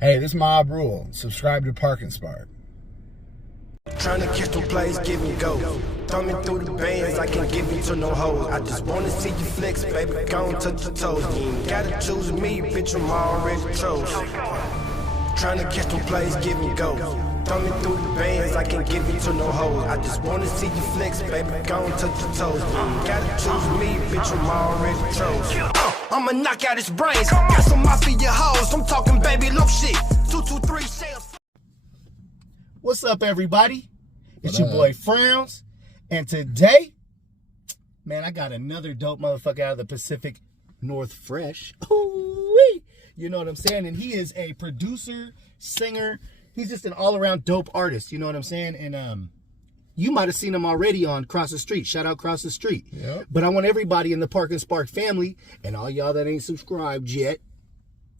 Hey, this Mob Rule. Subscribe to Park and Spark. Trying to catch them plays, give and go. Thumbing through the bands, I can't give you to no hoes. I just wanna see you flex, baby, go and touch your toes. You ain't gotta choose me, bitch, I'm already chose. Trying to catch them plays, give and go. Thumbing through the bands, I can't give you to no hoes. I just wanna see you flex, baby, go and touch your toes. You ain't gotta choose me, bitch, I'm already chose. I'ma knock out his brains, got some mafia hoes. I'm talking baby low shit, 223 sales. What's up, everybody? It's your boy Frowns, and today, man, I got another dope motherfucker out of the Pacific North fresh. Ooh-wee. You know what I'm saying? And he is a producer, singer. He's just an all-around dope artist. You know what I'm saying? And you might have seen him already on Cross the Street. Shout out Cross the Street. Yep. But I want everybody in the Park and Spark family, and all y'all that ain't subscribed yet,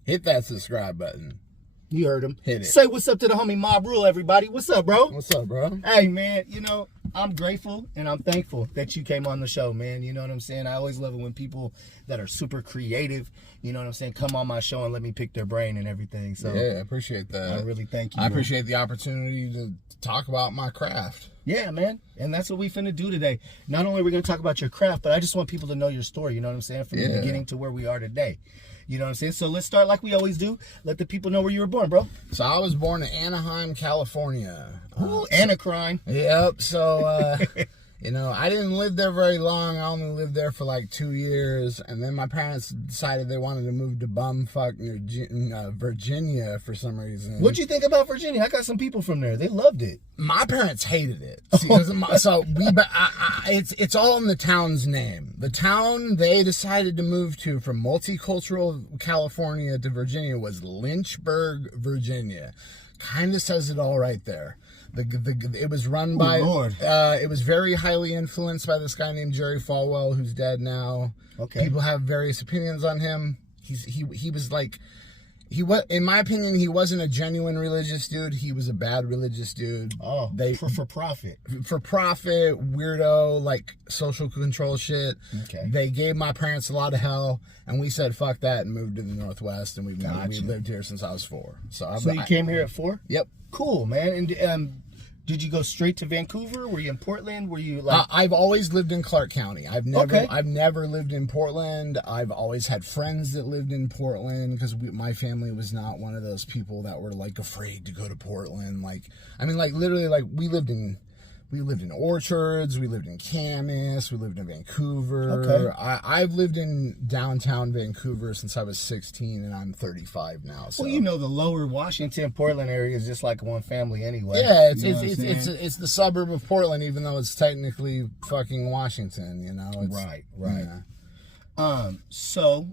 Hit that subscribe button. you heard him. Hit it. Say what's up to the homie Mob Rule, everybody. What's up, bro? What's up, bro? Hey, man, you know, I'm grateful and I'm thankful that you came on the show, man. You know what I'm saying? I always love it when people that are super creative, you know what I'm saying, come on my show and let me pick their brain and everything. So Yeah, I appreciate that. I really thank you. I man. appreciate the opportunity to talk about my craft. Yeah, man. And that's what we finna do today. Not only are we going to talk about your craft, but I just want people to know your story, you know what I'm saying, from the beginning to where we are today. You know what I'm saying? So let's start like we always do. Let the people know where you were born, bro. So I was born in Anaheim, California. Ooh, Anarchy. Yep. So, you know, I didn't live there very long. I only lived there for like 2 years. And then my parents decided they wanted to move to bumfuck Virginia for some reason. What'd you think about Virginia? I got some people from there. They loved it. My parents hated it. See, so it's all in the town's name. The town they decided to move to from multicultural California to Virginia was Lynchburg, Virginia. Kind of says it all right there. It was run by. Lord. It was very highly influenced by this guy named Jerry Falwell, who's dead now. Okay. People have various opinions on him. He was like. He was, in my opinion, he wasn't a genuine religious dude. He was a bad religious dude. Oh, for profit. For profit, weirdo, like social control shit. Okay. They gave my parents a lot of hell, and we said fuck that and moved to the Northwest, and we've lived here since I was 4. So you came here at 4? Yep. Cool, man. And did you go straight to Vancouver? Were you in Portland? Were you like? I've always lived in Clark County. I've never lived in Portland. I've always had friends that lived in Portland because my family was not one of those people that were like afraid to go to Portland. Like, I mean, like literally, like we lived in Orchards, we lived in Camas, we lived in Vancouver. Okay. I've lived in downtown Vancouver since I was 16, and I'm 35 now. So. Well, you know, the lower Washington, Portland area is just like one family anyway. Yeah, it's the suburb of Portland, even though it's technically fucking Washington. You know. Right. Yeah. So,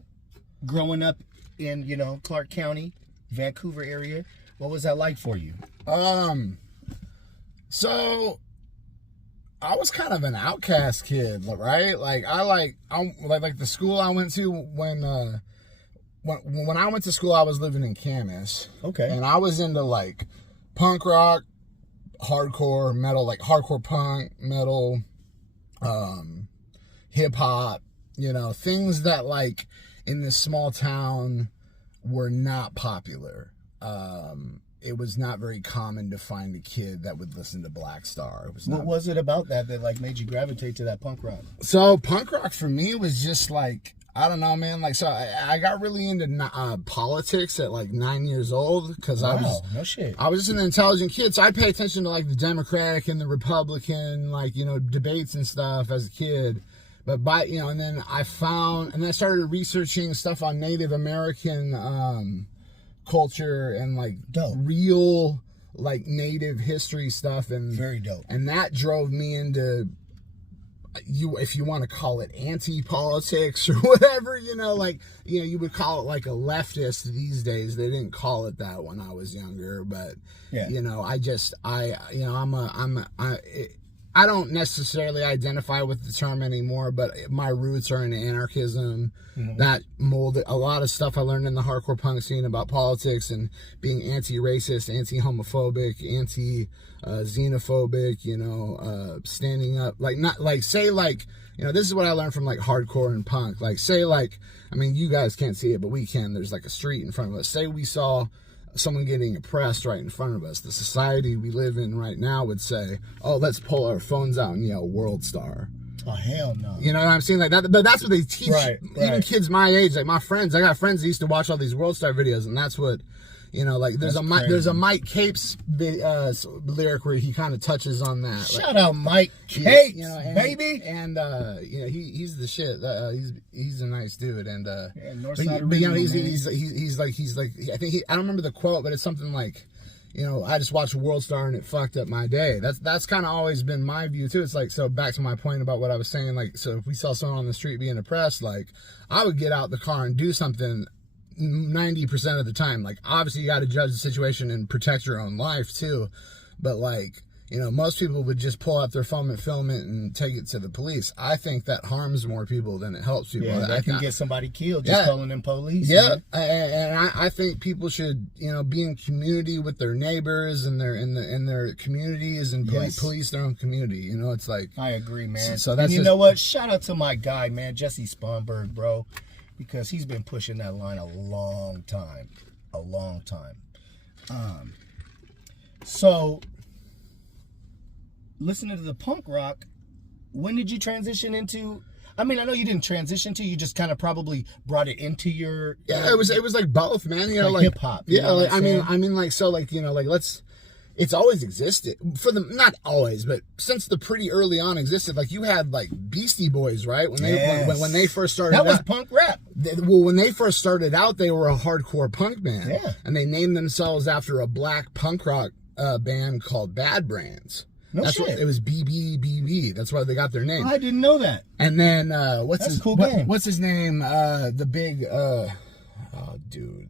growing up in Clark County, Vancouver area, what was that like for you? So. I was kind of an outcast kid, right? Like like the school I went to when I went to school, I was living in Camas. Okay. And I was into like punk rock, hardcore metal, like hardcore punk, metal, hip hop, things that like in this small town were not popular. It was not very common to find a kid that would listen to Black Star. What was it about that like made you gravitate to that punk rock? So punk rock for me was just like, I don't know, man. Like, so I got really into politics at like 9 years old because I was just an intelligent kid. So I pay attention to like the Democratic and the Republican, like, debates and stuff as a kid. But and then I started researching stuff on Native American, culture and like real like native history stuff, and very dope, and that drove me into if you want to call it anti-politics or whatever, you would call it like a leftist these days. They didn't call it that when I was younger, but yeah. I don't necessarily identify with the term anymore, but my roots are in anarchism. Mm-hmm. That molded a lot of stuff I learned in the hardcore punk scene about politics and being anti-racist, anti-homophobic, anti-xenophobic, standing up. This is what I learned from like hardcore and punk. Like, say like, I mean, you guys can't see it, but we can. There's like a street in front of us. Say we saw someone getting oppressed right in front of us. The society we live in right now would say, oh, let's pull our phones out and yell World Star. Oh, hell no. You know what I'm saying? Like that, but that's what they teach even kids my age, like my friends. I got friends that used to watch all these World Star videos, and that's what, you know, like there's a Mike Capes lyric where he kind of touches on that. Shout out Mike Capes, you know, baby. And you know, he's the shit. He's a nice dude, and Northside but you know, he's like I think I don't remember the quote, but it's something like, you know, I just watched World Star and it fucked up my day. That's kind of always been my view too. It's like, so back to my point about what I was saying, like, so if we saw someone on the street being oppressed, like I would get out the car and do something 90% of the time. Like obviously you got to judge the situation and protect your own life too, but like, you know, most people would just pull out their phone and film it and take it to the police. I think that harms more people than it helps people. Yeah, that can get somebody killed just calling them police. Yeah, and I think people should, you know, be in community with their neighbors and their communities and police their own community. You know, it's like, I agree, man. So that's, and you know what? Shout out to my guy, man, Jesse Sponberg, bro, because he's been pushing that line a long time. So listening to the punk rock, when did you transition into? I mean, I know you didn't transition to. You just kind of probably brought it into your. Yeah, it was like both, man. You know, like hip hop. Yeah, like, I mean, like, so, like, you know, like, it's always existed for them, not always, but since the pretty early on existed. Like you had like Beastie Boys, right? When they first started, that was punk rap. When they first started out, they were a hardcore punk band, and they named themselves after a black punk rock band called Bad Brains. That's shit. What it was. BBBB. That's why they got their name. I didn't know that. And then what's his name? The big dude.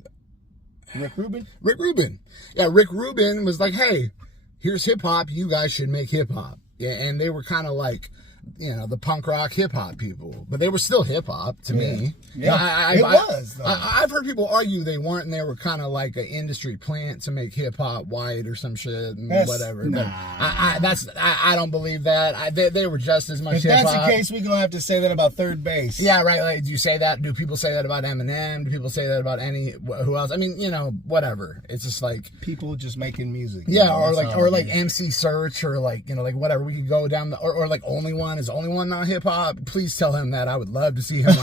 Rick Rubin? Rick Rubin. Yeah, Rick Rubin was like, hey, here's hip hop. You guys should make hip hop. Yeah, and they were kind of like, you know, the punk rock hip hop people, but they were still hip hop to me. Yeah, it was. I've heard people argue they weren't, and they were kind of like an industry plant to make hip hop white or some shit and whatever. Nah. But I don't believe that. They were just as much hip hop. If that's the case, we're gonna have to say that about Third Base. Yeah, right. Like, do you say that? Do people say that about Eminem? Do people say that about who else? I mean, you know, whatever. It's just like people just making music. Yeah, or like MC Search, or like, you know, like whatever. We could go down or like Only One. Is Only One not hip hop? Please tell him that. I would love to see him.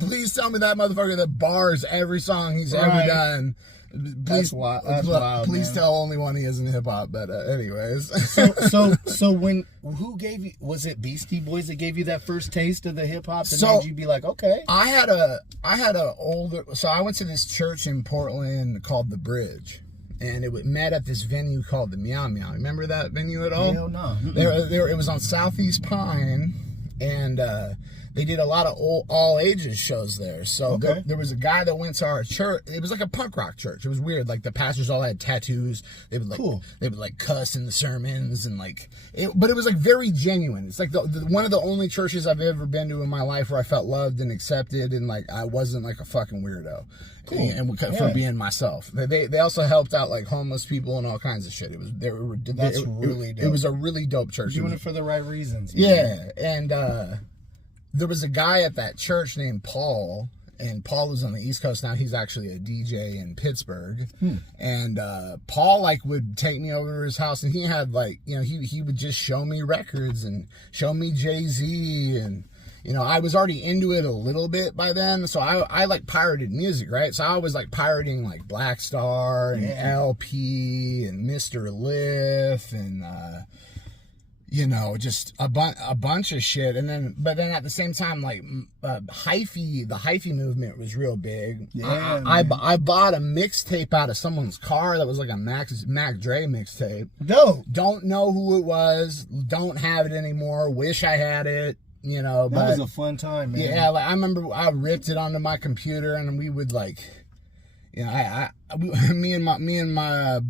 Please tell me that motherfucker that bars every song he's ever done. Please, that's wild, please tell Only One he isn't hip hop. But anyways, so who gave you? Was it Beastie Boys that gave you that first taste of the hip hop that made you be like, okay? I had a older. So I went to this church in Portland called The Bridge. And it met at this venue called the Meow Meow. Remember that venue at all? Hell no. It was on Southeast Pine, and they did a lot of all ages shows there. So there was a guy that went to our church. It was like a punk rock church. It was weird. Like the pastors all had tattoos. They would like cuss in the sermons and like. But it was like very genuine. It's like one of the only churches I've ever been to in my life where I felt loved and accepted, and like I wasn't like a fucking weirdo. Cool. And for being myself. They also helped out like homeless people and all kinds of shit. It was really dope. It was a really dope church. Doing it for the right reasons. Yeah, and there was a guy at that church named Paul, and Paul was on the East Coast now. He's actually a DJ in Pittsburgh, and Paul like would take me over to his house, and he had like, you know, he would just show me records and show me Jay-Z, and you know, I was already into it a little bit by then, so I like pirated music, right? So I was like pirating like Black Star and LP and Mr. Lif and you know, just a bunch of shit. And but then at the same time, like the hyphy movement was real big. Yeah, I bought a mixtape out of someone's car that was like a Mac Dre mixtape. Dope. Don't know who it was. Don't have it anymore. Wish I had it. You know, that was a fun time, man. Yeah, like I remember I ripped it onto my computer, and we would like, you know, me and my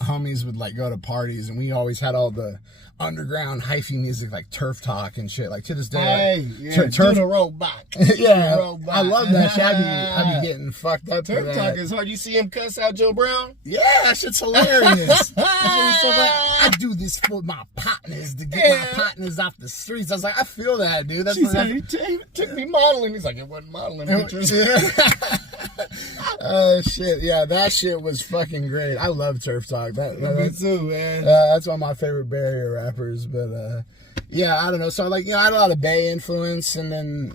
homies would like go to parties, and we always had all the underground hyphy music like Turf Talk and shit. Like to this day, Turf the robot. Yeah, robot. I love that shit. I be getting fucked up. Turf Talk is hard. You see him cuss out Joe Brown? Yeah, that shit's hilarious. I do this for my partners to get my partners off the streets. I was like, I feel that, dude. That's he took me modeling. He's like, it wasn't modeling pictures. Oh shit, yeah, that shit was fucking great. I love Turf Talk. Me too, man. That's one of my favorite Bay Area rappers. But yeah, I don't know. So like, I had a lot of Bay influence, and then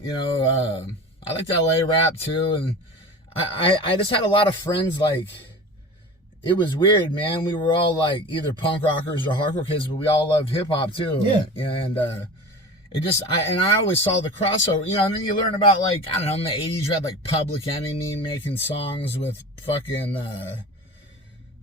I liked LA rap too, and I just had a lot of friends. Like, it was weird, man. We were all like either punk rockers or hardcore kids, but we all loved hip hop too. Yeah, and I always saw the crossover, and then you learn about, like, I don't know, in the 80s you had like Public Enemy making songs with fucking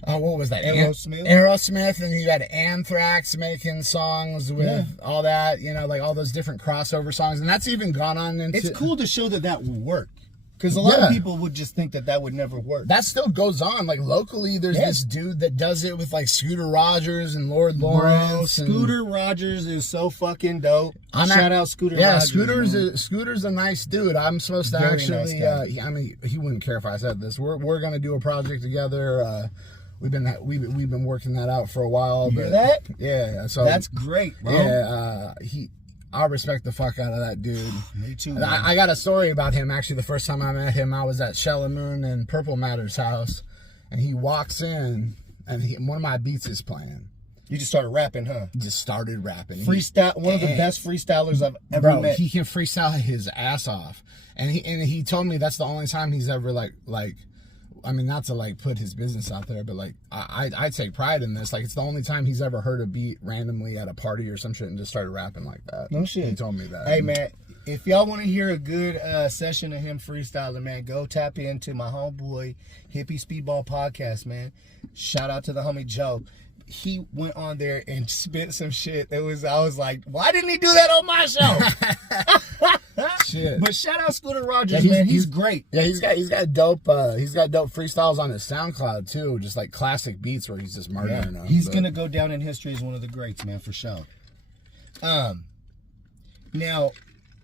what was that? Aerosmith, and you had Anthrax making songs with all that, like all those different crossover songs, and that's even gone on into... It's cool to show that will work. Because a lot of people would just think that would never work. That still goes on. Like, locally, there's this dude that does it with, like, Scooter Rogers and Lord Lawrence. Scooter Rogers is so fucking dope. Shout out Scooter Rogers. Yeah, Scooter's a nice dude. I'm supposed to actually... nice he wouldn't care if I said this. We're going to do a project together. We've been working that out for a while. You hear that? Yeah. So that's great, bro. Yeah, I respect the fuck out of that dude. Me too, man. I got a story about him, actually. The first time I met him, I was at Shella Moon and Purple Matter's house, and he walks in, and one of my beats is playing. You just started rapping, huh? Just started rapping. One of the best freestylers I've ever met. He can freestyle his ass off. And he told me that's the only time he's ever, like, I mean, not to, like, put his business out there, but, like, I take pride in this. Like, it's the only time he's ever heard a beat randomly at a party or some shit and just started rapping like that. No shit. He told me that. Hey, man, if y'all want to hear a good session of him freestyling, man, go tap into my homeboy, Hippie Speedball Podcast, man. Shout out to the homie Joe. He went on there and spit some shit. I was like, why didn't he do that on my show? Shit. But shout out Scooter Rogers, man. He's great. Yeah, he's got dope freestyles on his SoundCloud too, just like classic beats where he's just murdering them. He's gonna go down in history as one of the greats, man, for sure. Now,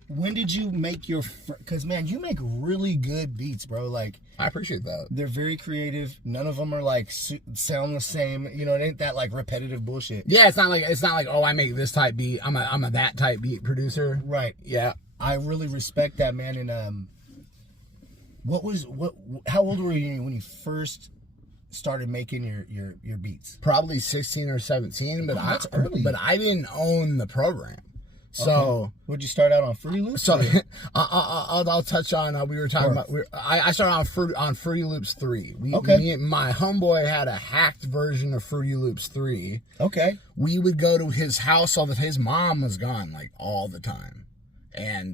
when did you make your? Because man, you make really good beats, bro. Like, I appreciate that. They're very creative. None of them are like sound the same. It ain't that like repetitive bullshit. Yeah, it's not like oh, I make this type beat. I'm a that type beat producer. Right. Yeah. I really respect that, man. And how old were you when you first started making your beats? Probably 16 or 17, but that's early. But I didn't own the program. So okay. Would you start out on Fruity Loops? So I'll touch on we were talking about. I started on Fruity Loops 3. My homeboy had a hacked version of Fruity Loops 3. Okay. We would go to his house all the time. His mom was gone like all the time, and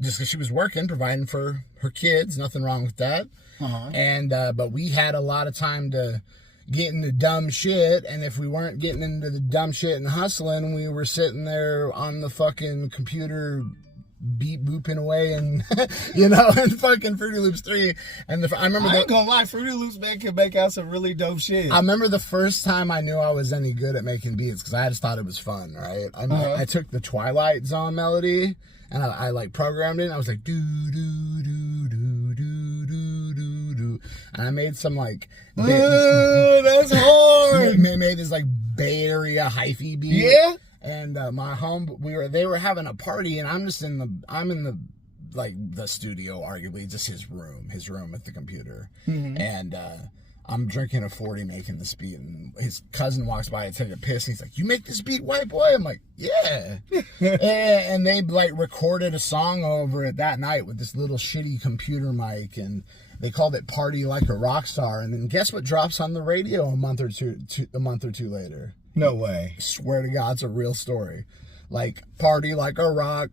just because she was working, providing for her kids, nothing wrong with that. And but we had a lot of time to get into dumb shit, and if we weren't getting into the dumb shit and hustling, we were sitting there on the fucking computer beat booping away and and fucking Fruity Loops 3. And I remember I ain't gonna lie, Fruity Loops, man, can make out some really dope shit. I remember the first time I knew I was any good at making beats, because I just thought it was fun, right? I took the Twilight Zone melody and I like programmed it, and I was like do do do do do do do do, and I made some like that's hard. Made this like Bay Area hyphy beat. Yeah. And they were having a party, and I'm in the like the studio, arguably just his room with the computer, and I'm drinking a 40 making this beat, and his cousin walks by to take a piss, and he's like, "You make this beat, white boy?" I'm like, "Yeah." And they like recorded a song over it that night with this little shitty computer mic, and they called it "Party Like a Rock Star." And then guess what drops on the radio a month or two later? No way. Swear to God, it's a real story. Like, "Party Like a Rock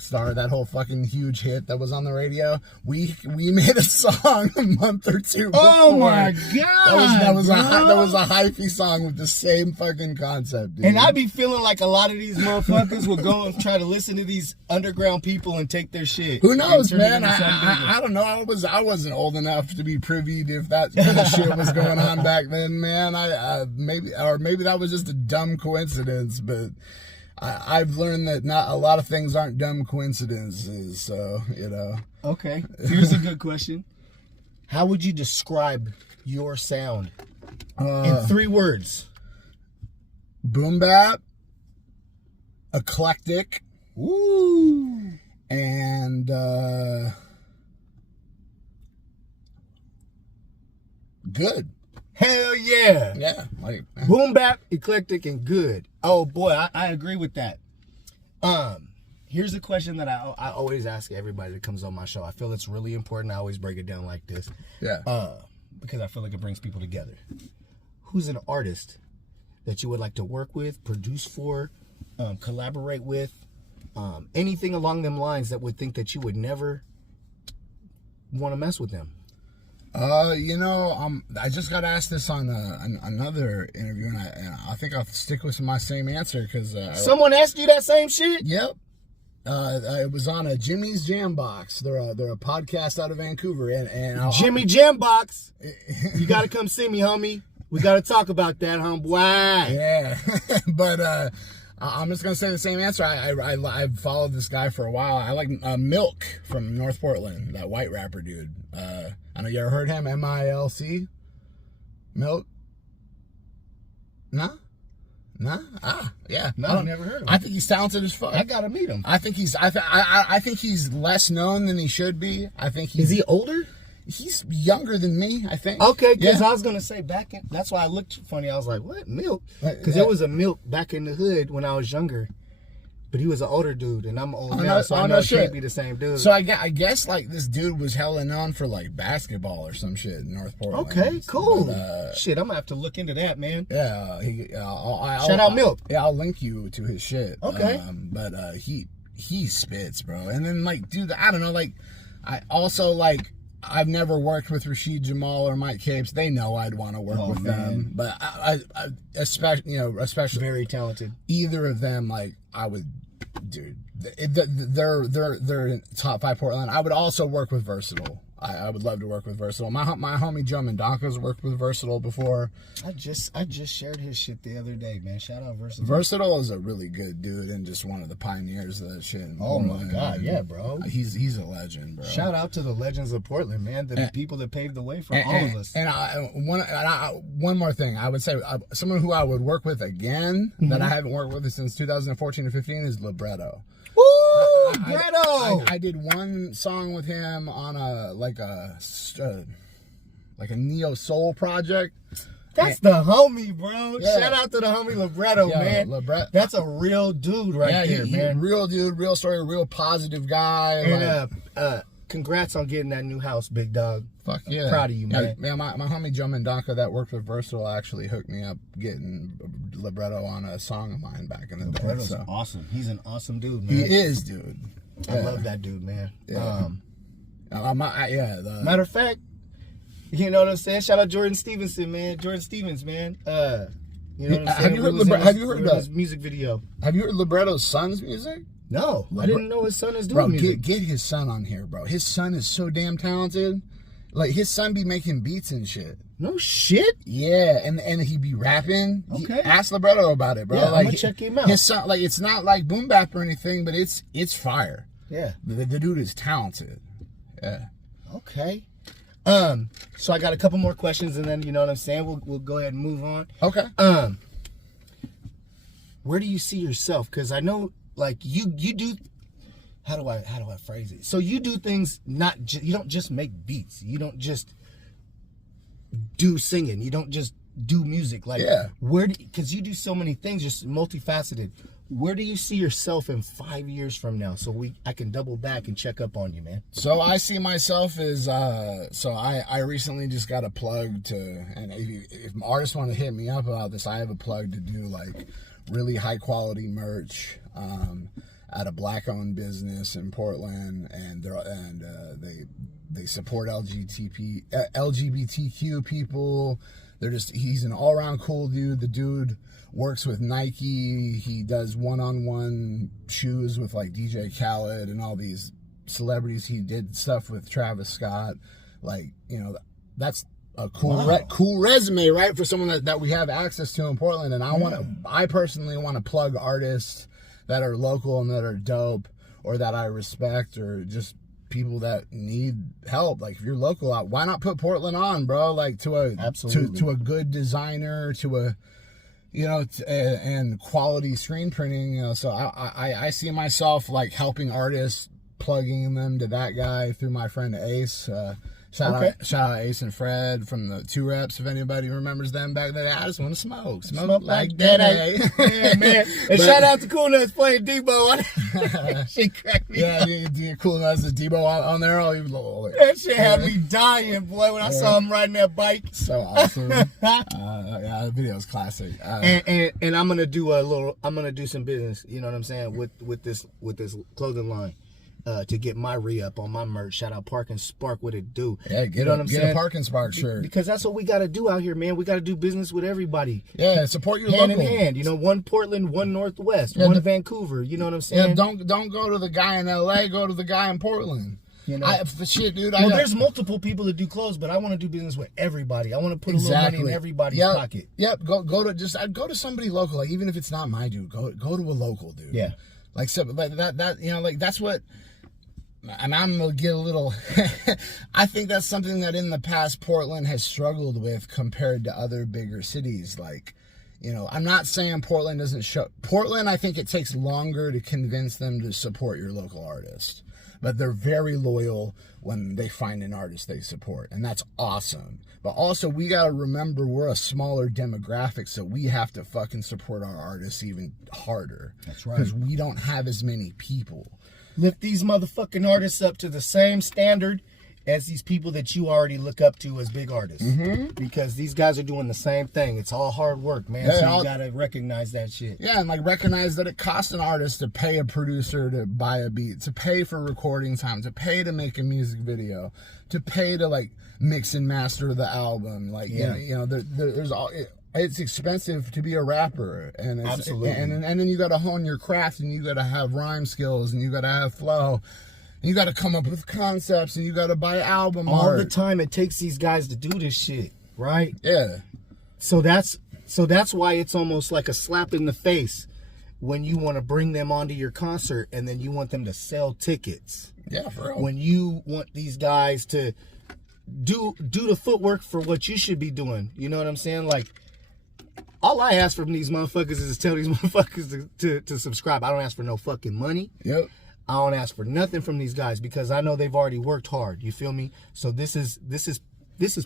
Star," that whole fucking huge hit that was on the radio. We made a song a month or two before. Oh my God. That was a hyphy song with the same fucking concept, dude. And I be feeling like a lot of these motherfuckers will go and try to listen to these underground people and take their shit. Who knows, man? I don't know. I wasn't old enough to be privy to if that kind of shit was going on back then, man. Maybe that was just a dumb coincidence, but I've learned that not a lot of things aren't dumb coincidences, so, Okay, here's a good question. How would you describe your sound in 3 words? Boom bap, eclectic, ooh, and good. Hell yeah. Yeah. Like boom bap, eclectic, and good. Oh boy, I agree with that. Here's a question that I always ask everybody that comes on my show. I feel it's really important. I always break it down like this. Yeah. Because I feel like it brings people together. Who's an artist that you would like to work with, produce for, collaborate with, anything along them lines that would think that you would never want to mess with them? I just got asked this on another interview, and I think I'll stick with my same answer because someone asked you that same shit. Yep. It was on a Jimmy's Jam Box. They're a podcast out of Vancouver, and Jimmy Jam Box. You got to come see me, homie. We got to talk about that, homeboy. Yeah, but I'm just gonna say the same answer. I've followed this guy for a while. I like Milk from North Portland, that white rapper dude. I know you ever heard him, MILC? Milk? Nah? Yeah. No, I never heard of him. I think he's talented as fuck. I gotta meet him. I think he's less known than he should be. Is he older? He's younger than me, I think. Okay, because I was gonna say that's why I looked funny. I was like, what, Milk? Because there was a Milk back in the hood when I was younger. But he was an older dude, and I'm old now, so I know it can't be the same dude. So I guess like this dude was hella known for like basketball or some shit in North Portland. Okay, cool. But, shit, I'm gonna have to look into that, man. Yeah, shout out Milk. Yeah, I'll link you to his shit. Okay. But he spits, bro. And then like, dude, I don't know, like, I also like. I've never worked with Rashid Jamal or Mike Capes. They know I'd want to work with them, but I especially very talented. Either of them, like I would, dude. They're in top 5 Portland. I would also work with Versatile. I would love to work with Versatile. My homie Joe Mendonca's worked with Versatile before. I just shared his shit the other day, man. Shout out Versatile. Versatile is a really good dude and just one of the pioneers of that shit. Oh my god, yeah, bro. He's a legend, bro. Shout out to the legends of Portland, man. The people that paved the way for all of us. And one more thing, I would say someone who I would work with again that I haven't worked with since 2014 or 15 is Libretto. Woo, Libretto! I did one song with him on a neo soul project. That's the homie, bro. Yeah. Shout out to the homie Libretto, man. That's a real dude there, man. Real dude, real story, real positive guy. And congrats on getting that new house, big dog. Fuck yeah. Proud of you, man. Yeah, my homie Joe Mendonca that worked with Versatile actually hooked me up getting Libretto on a song of mine back in the day. Libretto's awesome. He's an awesome dude, man. He is, dude. I love that dude, man. Yeah. Matter of fact, you know what I'm saying? Shout out Jordan Stevenson, man. Jordan Stevens, man. You know what I'm saying? Have you heard his music video? Have you heard Libretto's son's music? No, I didn't know his son is doing music. Get his son on here, bro. His son is so damn talented. Like his son be making beats and shit. No shit. Yeah, and he be rapping. Okay. Ask Libretto about it, bro. Yeah, like, I'm gonna check him out. His son, like, it's not like boom bap or anything, but it's fire. Yeah. The dude is talented. Yeah. Okay. So I got a couple more questions, and then you know what I'm saying. We'll go ahead and move on. Okay. Where do you see yourself? Because I know, like you do. How do I phrase it? So you do things you don't just make beats. You don't just do singing. You don't just do music. Like because you do so many things, just multifaceted. Where do you see yourself in 5 years from now? So I can double back and check up on you, man. So I see myself as I recently just got a plug to, and if artists want to hit me up about this, I have a plug to do like really high quality merch at a black owned business in Portland, and they support LGBTQ people. He's an all around cool dude. The dude works with Nike. He does one-on-one shoes with like DJ Khaled and all these celebrities. He did stuff with Travis Scott. Like, you know, that's a cool resume, right? For someone that we have access to in Portland. And I personally want to plug artists that are local and that are dope, or that I respect, or just people that need help. Like if you're local, why not put Portland on, bro? Like to a good designer, to a, you know, and quality screen printing. You know, so I see myself like helping artists, plugging them to that guy through my friend Ace. Shout out Ace and Fred from the Two Reps, if anybody remembers them back then. I just want to smoke like that. Yeah, man. And shout out to Cool Nuts playing Debo. She cracked me up. Yeah, Cool Nuts, the Debo on there. That shit had me dying, boy, when I saw him riding that bike. So awesome. The video's classic. And I'm gonna do some business, you know what I'm saying, with this clothing line. To get my re-up on my merch. Shout out Park and Spark, what it do. Yeah, get a Park and Spark shirt. Because that's what we got to do out here, man. We got to do business with everybody. Yeah, support your hand local. In hand. You know, one Portland, one Northwest, one Vancouver. You know what I'm saying? Yeah, don't go to the guy in LA, go to the guy in Portland. You know, dude. There's multiple people that do clothes, but I want to do business with everybody. I want to put a little money in everybody's pocket. Yep. Go to somebody local. Like, even if it's not my dude, go to a local dude. Yeah. Like, so that you know, like, that's what. And I'm going to get a little... I think that's something that in the past Portland has struggled with compared to other bigger cities. Like, you know, I'm not saying Portland doesn't show... Portland, I think it takes longer to convince them to support your local artist. But they're very loyal when they find an artist they support. And that's awesome. But also, we got to remember we're a smaller demographic, so we have to fucking support our artists even harder. That's right. Because we don't have as many people. Lift these motherfucking artists up to the same standard as these people that you already look up to as big artists. Mm-hmm. Because these guys are doing the same thing. It's all hard work, man. Yeah, so you gotta recognize that shit. Yeah, and like recognize that it costs an artist to pay a producer to buy a beat, to pay for recording time, to pay to make a music video, to pay to like mix and master the album. Like, there's all... It's expensive to be a rapper, and absolutely. And then you got to hone your craft, and you got to have rhyme skills, and you got to have flow, and you got to come up with concepts, and you got to buy album art. All the time it takes these guys to do this shit, right? Yeah. So that's why it's almost like a slap in the face when you want to bring them onto your concert, and then you want them to sell tickets. Yeah, for real. When you want these guys to do the footwork for what you should be doing, you know what I'm saying? Like. All I ask from these motherfuckers is tell these motherfuckers to subscribe. I don't ask for no fucking money. Yep. I don't ask for nothing from these guys because I know they've already worked hard. You feel me? So this is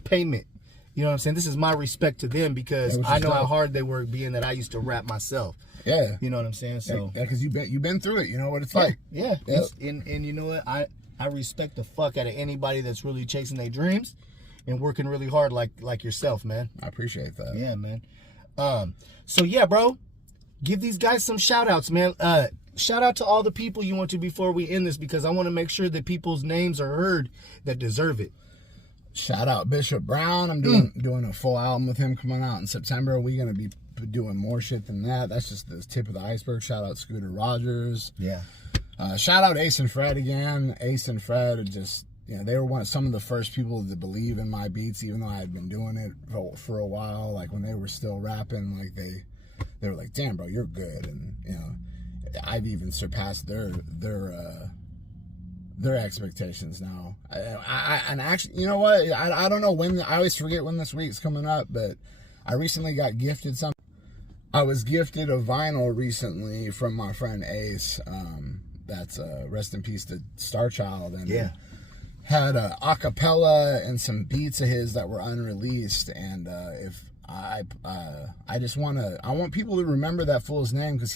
payment. You know what I'm saying? This is my respect to them because I know how hard they work, being that I used to rap myself. Yeah. You know what I'm saying? So yeah, because you've been through it. You know what it's like. Yeah. Yep. And you know what? I respect the fuck out of anybody that's really chasing their dreams and working really hard like yourself, man. I appreciate that. Yeah, man. So yeah, bro, give these guys some shout outs, man. Shout out to all the people you want to before we end this, because I want to make sure that people's names are heard that deserve it. Shout out Bishop Brown. I'm doing a full album with him coming out in September. We're going to be doing more shit than that. That's just the tip of the iceberg. Shout out Scooter Rogers. Yeah. Shout out Ace and Fred again. Ace and Fred are just... they were some of the first people to believe in my beats, even though I had been doing it for a while. Like, when they were still rapping, like, they were like, damn, bro, you're good. And, I've even surpassed their expectations now. And actually, you know what? I don't know when, I always forget when this week's coming up, but I recently got gifted something. I was gifted a vinyl recently from my friend Ace. That's rest in peace to Starchild. And yeah. Had a acapella and some beats of his that were unreleased, and I want people to remember that fool's name, because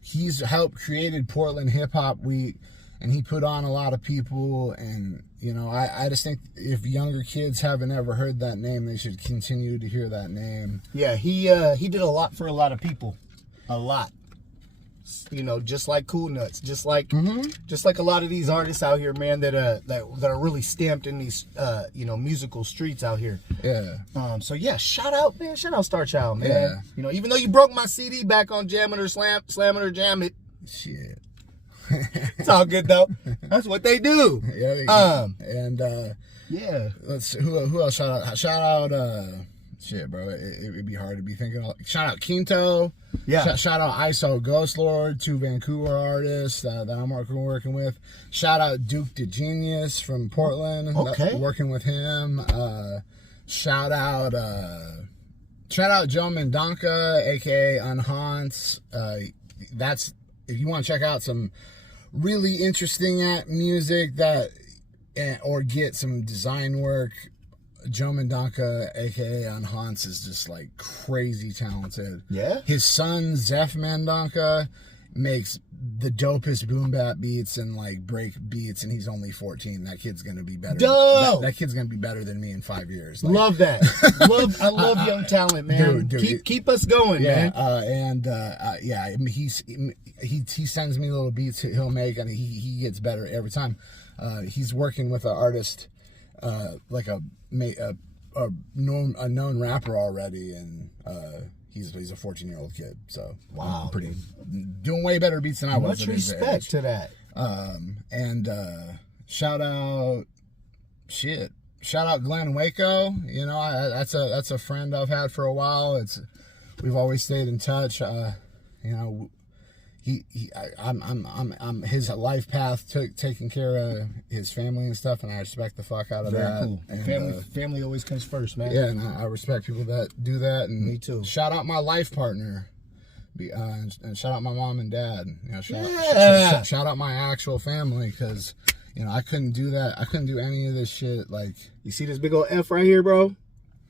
he's helped created Portland Hip Hop Week, and he put on a lot of people, and I just think if younger kids haven't ever heard that name, they should continue to hear that name. Yeah, he did a lot for a lot of people, a lot. Just like Cool Nuts, just like a lot of these artists out here, man, that are really stamped in these musical streets out here. Yeah. So yeah, shout out Starchild, man. Yeah. Even though you broke my CD back on Jam It or Slam It or Jam It. Shit. It's all good though. That's what they do. Yeah. Yeah. Let's who else shout out? Shout out shit, bro. It'd be hard to be thinking of. Shout out Quinto. Yeah. Shout out ISO Ghost Lord, 2 Vancouver artists that I'm working with. Shout out Duke the Genius from Portland. Okay. Working with him. Shout out Joe Mendonca, aka Unhaunts. That's if you want to check out some really interesting music that or get some design work. Joe Mendonca, aka on Hans, is just like crazy talented. Yeah. His son Zeph Mendonca makes the dopest boom bap beats and like break beats, and he's only 14. That kid's gonna be better. That kid's gonna be better than me in 5 years. Like, love that. I love young talent, man. Dude, keep us going, man. Yeah, he sends me little beats he'll make, and he gets better every time. He's working with an artist, like a known rapper already, and he's a 14-year-old kid. So wow, pretty doing way better beats than I was. Much respect to that. Shout out Glenn Waco. You know, that's a friend I've had for a while. We've always stayed in touch. You know, I'm his life path taking care of his family and stuff, and I respect the fuck out of that. Cool. And, family always comes first, man. Yeah, and I respect people that do that. And me too. Shout out my life partner, and shout out my mom and dad. You know, shout out my actual family, because you know I couldn't do that. I couldn't do any of this shit. Like, you see this big old F right here, bro?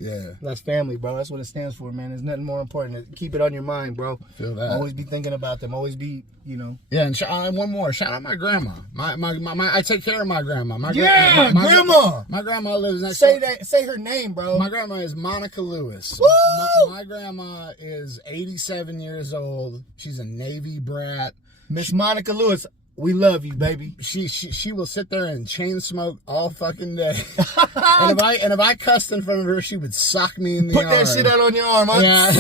Yeah. That's family, bro. That's what it stands for, man. There's nothing more important. Keep it on your mind, bro. Feel that. Always be thinking about them. Always be, you know. Yeah, and one more. Shout out my grandma. My I take care of my grandma. Grandma. My grandma lives next door. Say her name, bro. My grandma is Monica Lewis. Woo! My grandma is 87 years old. She's a Navy brat. Miss Monica Lewis, we love you, baby. She will sit there and chain smoke all fucking day. and if I cussed in front of her, she would sock me in the arm. Put that shit out on your arm, huh? Yeah.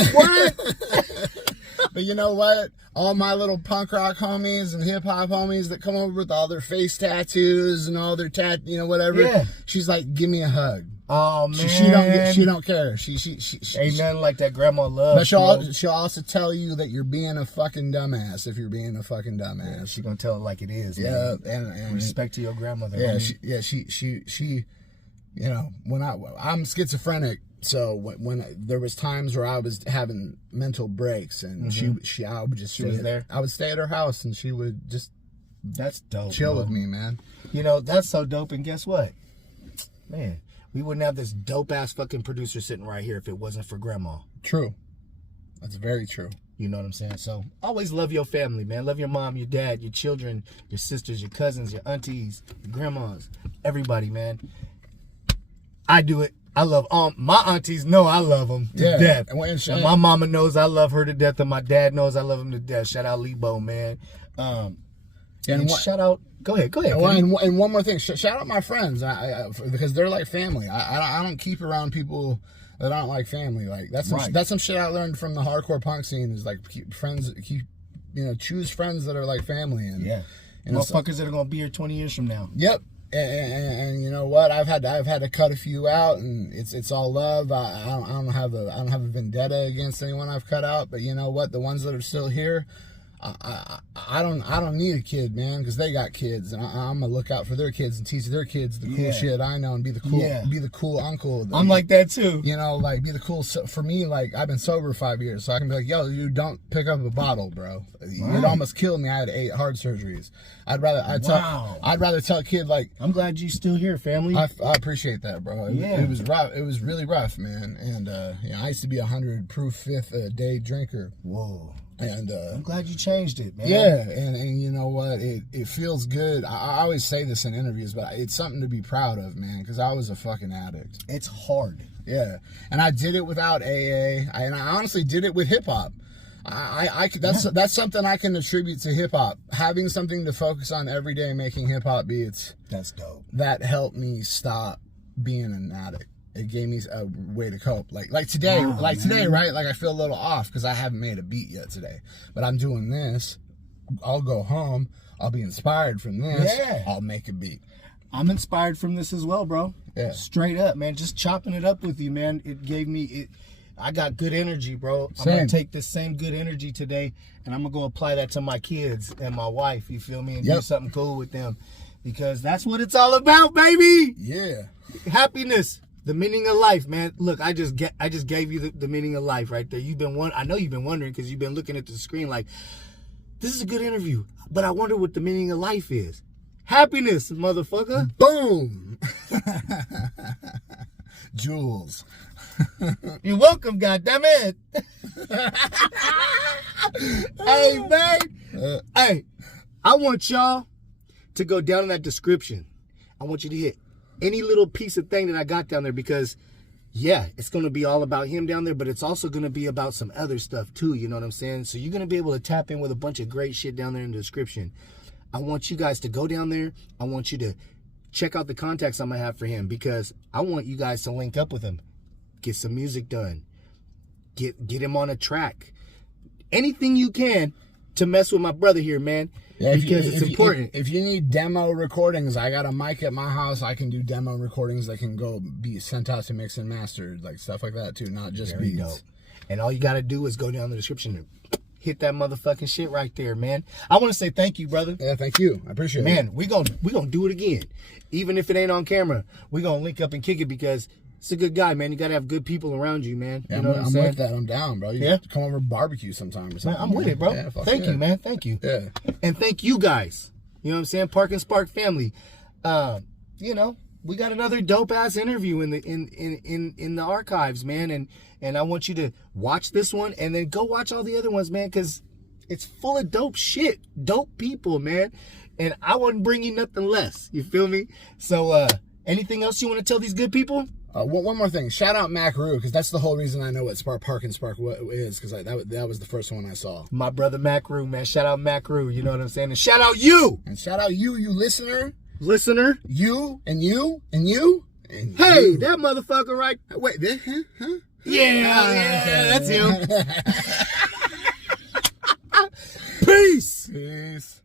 But you know what? All my little punk rock homies and hip hop homies that come over with all their face tattoos and all their whatever. Yeah. She's like, give me a hug. Oh man, she don't care. She ain't nothing like that grandma love. But she'll also tell you that you're being a fucking dumbass if you're being a fucking dumbass. Yeah, she gonna tell it like it is. Yeah, man. And respect to your grandmother. Yeah, she you know, when I'm schizophrenic, so when there was times where I was having mental breaks, and I would just stay there. I would stay at her house, and she would just chill with me, man. You know, that's so dope. And guess what, man? We wouldn't have this dope-ass fucking producer sitting right here if it wasn't for grandma. True. That's very true. You know what I'm saying? So, always love your family, man. Love your mom, your dad, your children, your sisters, your cousins, your aunties, your grandmas. Everybody, man. I do it. I love my aunties know I love them to death. And my mama knows I love her to death, and my dad knows I love him to death. Shout out Lebo, man. And shout out... Go ahead. And one more thing, shout out my friends, because they're like family. I don't keep around people that aren't like family. Like that's some shit I learned from the hardcore punk scene. Is like choose friends that are like family, and motherfuckers that are gonna be here 20 years from now. Yep. And you know what? I've had to cut a few out, and it's all love. I don't have a vendetta against anyone I've cut out, but you know what? The ones that are still here, I don't need a kid, man, because they got kids, and I'm gonna look out for their kids and teach their kids the cool shit I know, and be the cool uncle. I'm like that too. You know, like be the cool. For me, like I've been sober 5 years, so I can be like, yo, you don't pick up a bottle, bro. It almost killed me. I had 8 heart surgeries. I'd rather tell a kid like. I'm glad you still here, family. I appreciate that, bro. It was rough. It was really rough, man. And I used to be 100 proof fifth a day drinker. Whoa. And I'm glad you changed it, man. Yeah, and you know what? It feels good. I always say this in interviews, but it's something to be proud of, man, because I was a fucking addict. It's hard. Yeah, and I did it without AA, and I honestly did it with hip hop. That's something I can attribute to hip hop. Having something to focus on every day, making hip hop beats. That's dope. That helped me stop being an addict. It gave me a way to cope. Like today, right? Like I feel a little off because I haven't made a beat yet today. But I'm doing this. I'll go home. I'll be inspired from this. Yeah. I'll make a beat. I'm inspired from this as well, bro. Yeah. Straight up, man. Just chopping it up with you, man. It gave me I got good energy, bro. Same. I'm gonna take this same good energy today, and I'm gonna go apply that to my kids and my wife. You feel me? And do something cool with them, because that's what it's all about, baby. Yeah. Happiness. The meaning of life, man. Look, I just gave you the meaning of life right there. I know you've been wondering, because you've been looking at the screen like, this is a good interview, but I wonder what the meaning of life is. happiness, motherfucker. Boom. Jules. You're welcome, goddammit. Hey, man. Hey, I want y'all to go down in that description. I want you to hit any little piece of thing that I got down there because, yeah, it's going to be all about him down there, but it's also going to be about some other stuff too, you know what I'm saying? So you're going to be able to tap in with a bunch of great shit down there in the description. I want you guys to go down there. I want you to check out the contacts I'm going to have for him because I want you guys to link up with him. Get some music done. Get him on a track. Anything you can to mess with my brother here, man. Yeah, because it's important. If you need demo recordings, I got a mic at my house. I can do demo recordings that can go be sent out to mix and mastered, like stuff like that too, not just Very beats. Dope. And all you got to do is go down in the description and hit that motherfucking shit right there, man. I want to say thank you, brother. Yeah, thank you. I appreciate it. Man, we gonna do it again. Even if it ain't on camera, we gonna link up and kick it because it's a good guy, man. You gotta have good people around you, man. Yeah, you know I'm with that. I'm down, bro. You have to come over and barbecue sometime or something. Man, I'm with it, bro. Yeah, thank you, man. Thank you. Yeah. And thank you guys. You know what I'm saying? Park and Spark family. You know, we got another dope ass interview in the archives, man. And I want you to watch this one and then go watch all the other ones, man, because it's full of dope shit, dope people, man. And I wouldn't bring you nothing less. You feel me? So, anything else you want to tell these good people? One more thing. Shout out Mac Roo, because that's the whole reason I know what Park and Spark is, because that was the first one I saw. My brother Mac Roo, man. Shout out Mac Roo. You know what I'm saying? And shout out you. And shout out you listener. Listener. You and you and you. And hey, you. that motherfucker right. Wait, huh? Yeah, that's him. Peace. Peace.